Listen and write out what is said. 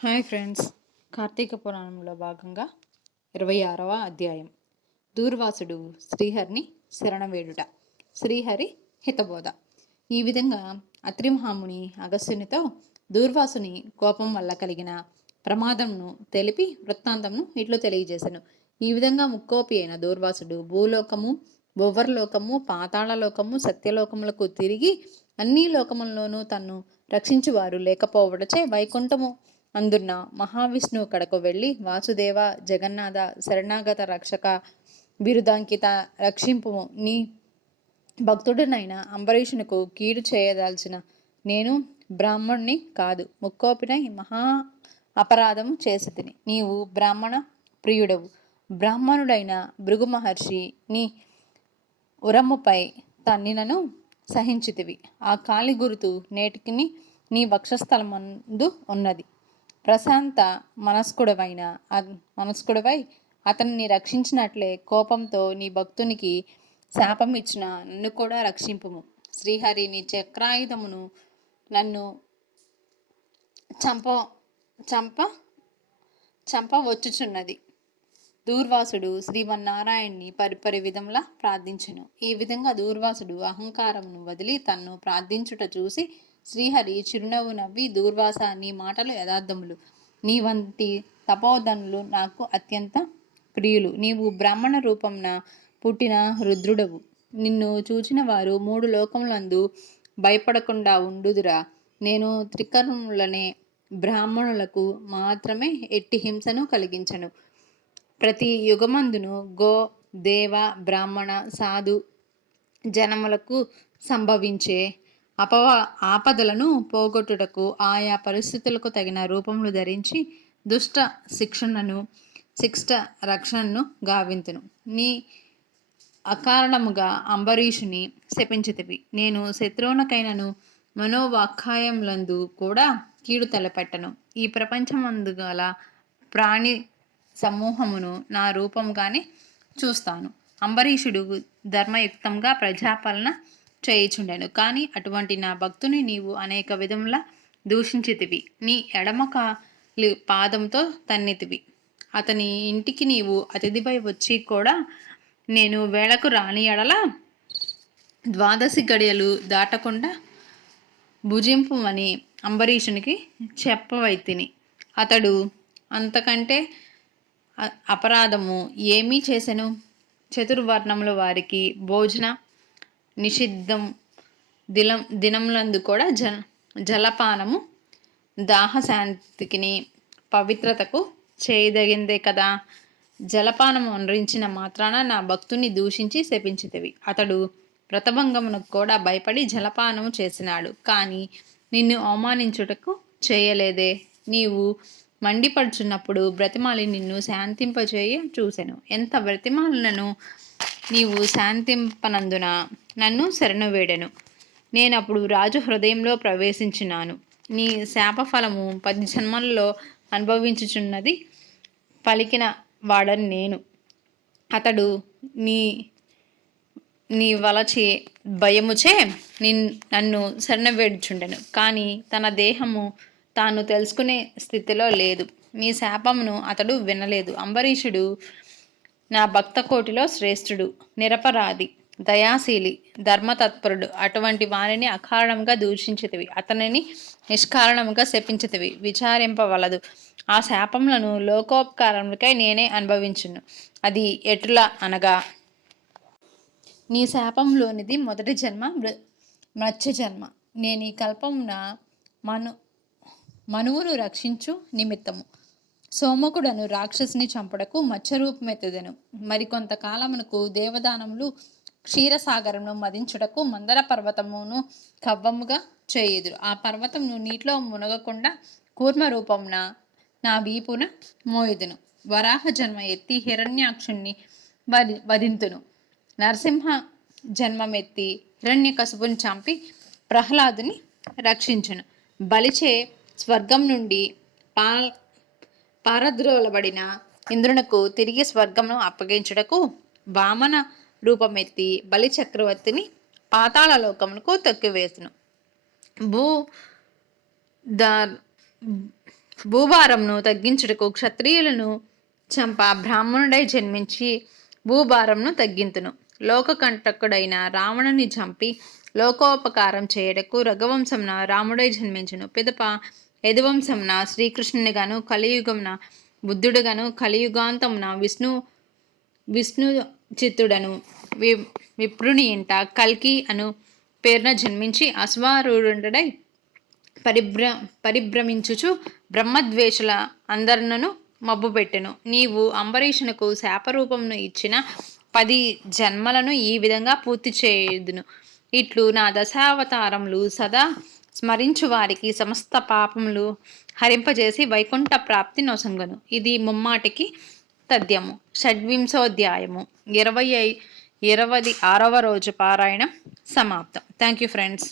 Hi friends. Karthika పురాణంలో భాగంగా 26వ అధ్యాయం. దూర్వాసుడు శ్రీహరిని శరణవేడుట. శ్రీహరి హితబోధ. ఈ విధంగా అత్రి మహాముని అగస్త్యునితో దూర్వాసుని కోపం వల్ల కలిగిన ప్రమాదంను తెలిపి వృత్తాంతంను ఇట్లు తెలియజేశాను. ఈ విధంగా ముక్కోపి అయిన దూర్వాసుడు భూలోకము, భువర్లోకము, పాతాళలోకము, సత్యలోకములకు తిరిగి అన్ని లోకముల్లోనూ తన్ను రక్షించువారు లేకపోవడచే వైకుంఠము అందున్న మహావిష్ణువు కడకు వెళ్ళి వాసుదేవ, జగన్నాథ, శరణాగత రక్షక, బిరుదాంకిత, రక్షింపుము, నీ భక్తుడినైన అంబరీషునకు కీడు చేయదాల్చిన నేను బ్రాహ్మణ్ణి కాదు, ముక్కోపినై మహా అపరాధము చేసి తిని. నీవు బ్రాహ్మణ ప్రియుడవు. బ్రాహ్మణుడైన భృగు మహర్షి నీ ఉరముపై తన్నినను సహించితివి. ఆ కాలి గురుతు నేటికి నీ వక్షస్థలమందు ఉన్నది. ప్రశాంత మనస్కుడవై అతన్ని రక్షించినట్లే కోపంతో నీ భక్తునికి శాపం ఇచ్చిన నన్ను కూడా రక్షింపుము. శ్రీహరి నీ చక్రాయుధమును నన్ను చంపవచ్చుచున్నది. దూర్వాసుడు శ్రీమన్నారాయణ్ణి పరిపరి విధంలా ప్రార్థించెను. ఈ విధంగా దూర్వాసుడు అహంకారమును వదిలి తన్ను ప్రార్థించుట చూసి శ్రీహరి చిరునవ్వు నవ్వి, దూర్వాస, నీ మాటలు యథార్థములు. నీ వంటి తపోధనులు నాకు అత్యంత ప్రియులు. నీవు బ్రాహ్మణ రూపంన పుట్టిన రుద్రుడవు. నిన్ను చూచిన వారు 3 లోకములందు భయపడకుండా ఉండుదురా. నేను త్రికర్ణులనే బ్రాహ్మణులకు మాత్రమే ఎట్టి హింసను కలిగించను. ప్రతి యుగమందును గో, దేవ, బ్రాహ్మణ, సాధు జనములకు సంభవించే ఆపదలను పోగొట్టుటకు ఆయా పరిస్థితులకు తగిన రూపములు ధరించి దుష్ట శిష్ట రక్షణను గావింతును. నీ అకారణముగా అంబరీషుని శపించితివి. నేను శత్రువునకైనను మనోవాక్కాయములందు కూడా కీడు తలపెట్టను. ఈ ప్రపంచమందు గల ప్రాణి సమూహమును నా రూపంగానే చూస్తాను. అంబరీషుడు ధర్మయుక్తంగా ప్రజాపాలన చేయుచుండెను. కానీ అటువంటి నా భక్తుని నీవు అనేక విధములా దూషించితివి. నీ ఎడమ కాలి పాదంతో తన్నితివి. అతని ఇంటికి నీవు అతిథిపై వచ్చి కూడా నేను వేళకు రాని ఎడల 12 గడియలు దాటకుండా భుజింపుమని అంబరీషునికి చెప్పవైతిని. అతడు అంతకంటే అపరాధము ఏమీ చేసెను? చతుర్వర్ణముల వారికి భోజన నిషిద్ధం. దినములందు కూడా జలపానము దాహశాంతికిని పవిత్రతకు చేయదగిందే కదా. జలపానము అనరించిన మాత్రాన నా భక్తుని దూషించి శపించితివి. అతడు వ్రతభంగమునకు కూడా భయపడి జలపానము చేసినాడు. కానీ నిన్ను అవమానించుటకు చేయలేదే. నీవు మండిపడుచున్నప్పుడు బ్రతిమాలి నిన్ను శాంతింపచేయ చూసెను. ఎంత బ్రతిమాలినను నీవు శాంతింపనందున నన్ను శరణువేడెను. నేనప్పుడు రాజు హృదయంలో ప్రవేశించినాను. నీ శాపఫలము 10 జన్మలలో అనుభవించుచున్నది పలికిన వాడని నేను. అతడు నీ వలచి భయముచే నన్ను శరణవేడుచుండెను. కానీ తన దేహము తాను తెలుసుకునే స్థితిలో లేదు. నీ శాపమును అతడు వినలేదు. అంబరీషుడు నా భక్త కోటిలో శ్రేష్ఠుడు, నిరపరాధి, దయాశీలి, ధర్మతత్పరుడు. అటువంటి వారిని అకారణంగా దూషించితివి. అతనిని నిష్కారణముగా శపించితివి. విచారింపవలదు. ఆ శాపములను లోకోపకారములకై నేనే అనుభవించును. అది ఎటులా అనగా, నీ శాపంలోనిది మొదటి జన్మ మత్స్య జన్మ. నేను ఈ కల్పమున మనువును రక్షించు నిమిత్తము సోమకుడను రాక్షసుని చంపుటకు మత్స్యరూపమెత్తెదెను. మరికొంతకాలమునకు దేవదానములు క్షీరసాగరమును మదించుటకు మందర పర్వతమును కవ్వముగా చేయుదురు. ఆ పర్వతమును నీటిలో మునగకుండా కూర్మ రూపమున నా వీపున మోయుదును. వరాహ జన్మ ఎత్తి హిరణ్యాక్షుణ్ణి వధింతును. నరసింహ జన్మమెత్తి హిరణ్యకశిపుని చంపి ప్రహ్లాదుని రక్షించును. బలిచే స్వర్గం నుండి పారద్రోలబడిన ఇంద్రునకు తిరిగి స్వర్గమును అప్పగించుటకు వామన రూపమెత్తి బలి చక్రవర్తిని పాతాళ లోకమునకు తొక్కివేసును. భూభారంను తగ్గించుటకు క్షత్రియులను చంప బ్రాహ్మణుడై జన్మించి భూభారంను తగ్గింతును. లోకకంటకుడైన రావణుని చంపి లోకోపకారం చేయటకు రఘువంశంన రాముడై జన్మించును. పిదప యదువంశంన శ్రీకృష్ణునిగాను, కలియుగంన బుద్ధుడుగాను, కలియుగాంతమున విష్ణు చిత్తుడను విప్రుని ఇంట కల్కి అను పేరున జన్మించి అశ్వారూఢుడై పరిభ్రమించుచు బ్రహ్మద్వేషుల అందరినను మబ్బుపెట్టెను. నీవు అంబరీషునకు శాపరూపమును ఇచ్చిన 10 జన్మలను ఈ విధంగా పూర్తి చేయుదును. ఇట్లు నా దశావతారములు సదా స్మరించు వారికి సమస్త పాపములు హరింపజేసి వైకుంఠ ప్రాప్తి నొసంగను. ఇది ముమ్మాటికి తథ్యము. షడ్వింశోధ్యాయము 26వ రోజు పారాయణం సమాప్తం. Thank you friends.